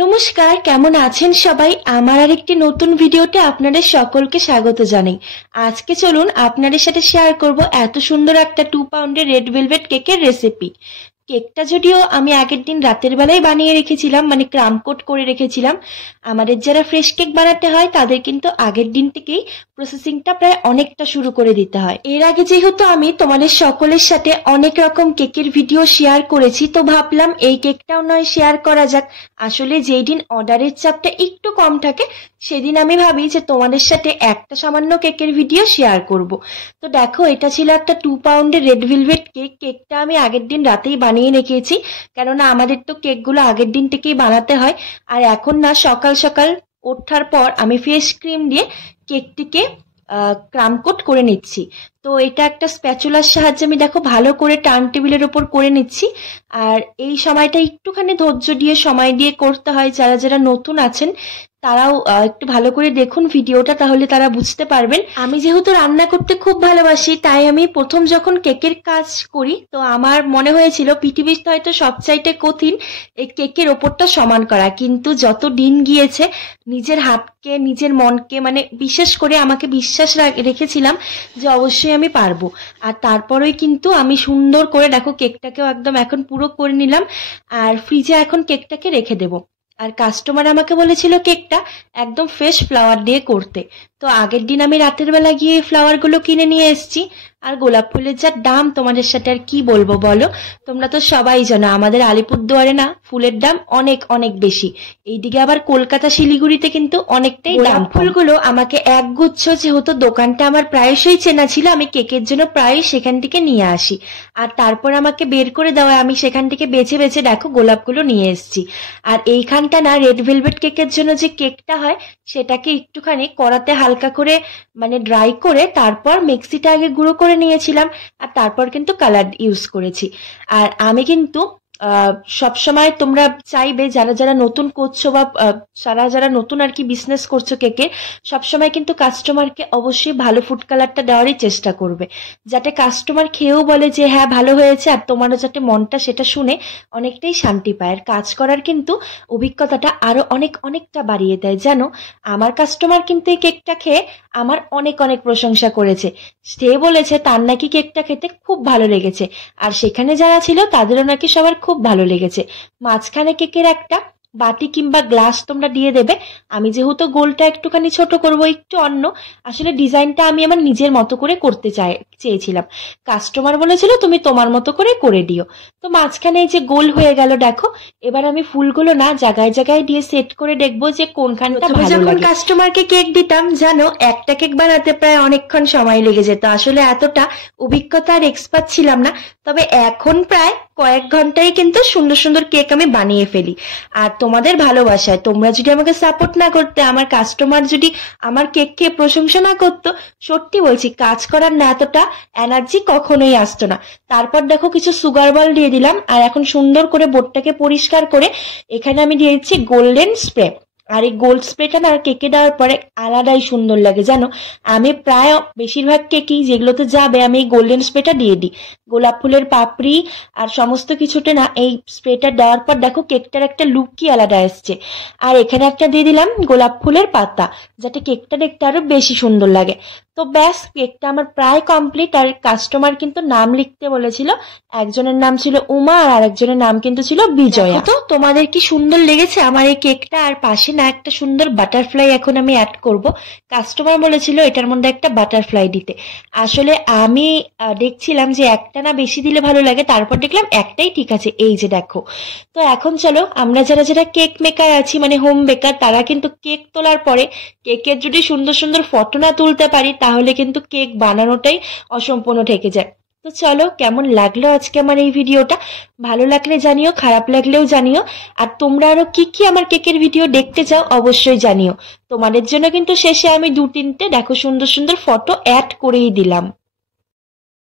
নমস্কার, কেমন আছেন সবাই? আমার আরেকটি নতুন ভিডিওতে আপনাদের সকলকে স্বাগত জানাই। আজকে চলুন আপনাদের সাথে শেয়ার করব এত সুন্দর একটা 2 পাউন্ডের রেড ভেলভেট কেকের রেসিপি। কেকটা যদিও আমি আগের দিন রাতের বেলায় বানিয়ে রেখেছিলাম, মানে ক্রাম কোট করে রেখেছিলাম। আমাদের যারা ফ্রেশ কেক বানাতে হয় তাদের কিন্তু আগের দিন থেকেই প্রসেসিংটা প্রায় অনেকটা শুরু করে দিতে হয়। এর আগে যেহেতু আমি তোমাদের সকলের সাথে অনেক রকম কেকের ভিডিও শেয়ার করেছি, তো ভাবলাম এই কেকটাও নয় শেয়ার করা যাক। আসলে যেই দিন অর্ডারের চাপটা একটু কম থাকে সেদিন আমি ভাবি যে তোমাদের সাথে একটা সামান্য কেকের ভিডিও শেয়ার করব। তো দেখো, এটা ছিল একটা 2 পাউন্ডের রেড ভেলভেট কেক। কেকটা আমি আগের দিন রাতেই বানিয়ে রেখেছি, কেননা আমাদের তো কেকগুলো আগের দিন থেকেই বানাতে হয়। আর এখন না, সকাল সকাল ওঠার পর আমি ফ্রেশ ক্রিম দিয়ে কেকটিকে ক্রাম কোট করে নিচ্ছি। তো এটা একটা স্প্যাচুলার সাহায্যে আমি দেখো ভালো করে টার্ন টেবিলের উপর করে নিচ্ছি। আর এই সময়টা একটুখানি ধৈর্য দিয়ে সময় দিয়ে করতে হয়। যারা যারা নতুন আছেন তারাও একটু ভালো করে দেখুন ভিডিওটা, তাহলে তারা বুঝতে পারবেন। আমি যেহেতু রান্না করতে খুব ভালোবাসি, তাই আমি প্রথম যখন কেকের কাজ করি তো আমার মনে হয়েছিল পৃথিবীর হয়তো সবচাইতে কঠিন এই কেকের ওপরটা সমান করা। কিন্তু যত দিন গিয়েছে নিজের হাতকে, নিজের মনকে, মানে বিশেষ করে আমাকে বিশ্বাস রেখেছিলাম যে অবশ্যই আমি পারবো। আর তারপরেই কিন্তু আমি সুন্দর করে দেখো কেকটাকেও একদম এখন পুরো করে নিলাম। আর ফ্রিজে এখন কেকটাকে রেখে দেবো। আর কাস্টমার আমাকে বলেছিল কেকটা একদম ফ্রেশ ফ্লাওয়ার দিয়ে করতে। তো আগের দিন আমি রাতের বেলা গিয়ে ফ্লাওয়ারগুলো কিনে নিয়ে এসেছি। আর গোলাপ ফুলের যা দাম তোমাদের সাথে আর কি বলবো বলো, তোমরা তো সবাই জানো আমাদের আলিপুরদুয়ারে না ফুলের দাম অনেক অনেক বেশি। এইদিকে আবার কলকাতা শিলিগুড়িতে কিন্তু অনেকটাই দাম। ফুলগুলো আমাকে এক গুচ্ছ, যেহেতু দোকানটা আমার প্রায়শই চেনা ছিল, আমি কেকের জন্য প্রায়ই সেখান থেকে নিয়ে আসি। আর তারপর আমাকে বের করে দেওয়া, আমি সেখান থেকে বেছে বেছে দেখো গোলাপগুলো নিয়ে এসেছি। আর এইখানটা না রেড ভেলভেট কেকের জন্য যে কেকটা হয় সেটাকে একটুখানি কড়াতে হালকা করে মানে ড্রাই করে তারপর মিক্সিটা আগে গুঁড়ো করে নিয়েছিলাম। আর তারপর কিন্তু কালার ইউজ করেছি। আর আমি কিন্তু সবসময় তোমরা চাইবে যারা যারা নতুন করছো বা যারা যারা নতুন আর কি বিজনেস করছো কেকে, সবসময় কিন্তু কাস্টমারকে অবশ্যই ভালো ফুড কালারটা দেওয়ারই চেষ্টা করবে, যাতে কাস্টমার খেয়েও বলে যে হ্যাঁ ভালো হয়েছে, আর তোমারও যাতে মনটা সেটা শুনে অনেকটাই শান্তি পায়। আর কাজ করার কিন্তু অভিজ্ঞতাটা আরো অনেক অনেকটা বাড়িয়ে দেয়। জানো, আমার কাস্টমার কিন্তু এই কেকটা খেয়ে আমার অনেক অনেক প্রশংসা করেছে। সে বলেছে তার নাকি কেকটা খেতে খুব ভালো লেগেছে। আর সেখানে যারা ছিল তাদেরও নাকি সবার খুব ভালো লেগেছে। মাঝখানে কেকের একটা বাটি কিংবা গ্লাস তোমরা দিয়ে দেবে। আমি যেহেতু গোলটা একটুখানি ছোট করব, একটু অন্য, আসলে ডিজাইনটা আমি আমার নিজের মতো করে করতে চেয়েছিলাম। কাস্টমার বলেছিল তুমি তোমার মতো করে দিও। তো মাঝখানে এই যে গোল হয়ে গেল দেখো। এবার আমি ফুলগুলো না জায়গায় জায়গায় দিয়ে সেট করে দেখবো যে কোনখানটা ভালো লাগে। যখন কাস্টমারকে কেক দিতাম, জানো একটা কেক বানাতে প্রায় অনেকক্ষণ সময় লেগে যেত। আসলে এতটা অভিজ্ঞতা আর এক্সপার্ট ছিলাম না, তবে এখন প্রায় কয়েক ঘন্টায় কিন্তু সুন্দর সুন্দর কেক আমি বানিয়ে ফেলি। আর তোমাদের ভালোবাসায় তোমরা যদি আমাকে সাপোর্ট না করতে, আমার কাস্টমার যদি আমার কেককে প্রশংসা না করতো, সত্যি বলছি কাজ করার না এতটা এনার্জি কখনোই আসতো না। তারপর দেখো কিছু সুগার বল দিয়ে দিলাম। আর এখন সুন্দর করে বোর্ডটাকে পরিষ্কার করে এখানে আমি দিয়ে দিচ্ছি গোল্ডেন স্প্রে। আর এই গোল্ড স্প্রেটা না কেকে দেওয়ার পরে আলাদাই সুন্দর লাগে। জানো, আমি প্রায় বেশিরভাগ কেকই যেগুলোতে যাবে আমি এই গোল্ডেন স্প্রেটা দিয়ে দিই। গোলাপ ফুলের পাপড়ি আর সমস্ত কিছুতে না এই স্প্রেটা দেওয়ার পর দেখো কেকটার একটা লুকই আলাদা এসছে। আর এখানে একটা দিয়ে দিলাম গোলাপ ফুলের পাতা, যাতে কেকটা দেখতে আরো বেশি সুন্দর লাগে। তো ব্যাস, কেকটা আমার প্রায় কমপ্লিট। আর কাস্টমার কিন্তু নাম লিখতে বলেছিল, একজনের নাম ছিল উমা আর আরেকজনের নাম কিন্তু ছিল বিজয়া। তো তোমাদের কি সুন্দর লেগেছে আমার এই কেকটা? আর পাশে না একটা সুন্দর বাটারফ্লাই এখন আমি অ্যাড করব। কাস্টমার বলেছিল এটার মধ্যে একটা বাটারফ্লাই দিতে। আসলে আমি দেখছিলাম যে একটা না বেশি দিলে ভালো লাগে, তারপর দেখলাম একটাই ঠিক আছে। এই যে দেখো। তো এখন চলো আমরা যারা যারা কেক মেকার আছি, মানে হোম বেকার, তারা কিন্তু কেক তোলার পরে কেকের যদি সুন্দর সুন্দর ফটো না তুলতে পারি তাহলে কিন্তু কেক বানানোটাই অসম্পূর্ণ থেকে যায়। তো চলো, কেমন লাগলো আজকে আমার এই ভিডিওটা? ভালো লাগলে জানিও, খারাপ লাগলেও জানিও। আর তোমরা আরো কি কি আমার কেকের ভিডিও দেখতে চাও অবশ্যই জানিও। তোমাদের জন্য কিন্তু শেষে আমি 2-3টে দেখো সুন্দর সুন্দর ফটো অ্যাড করেই দিলাম।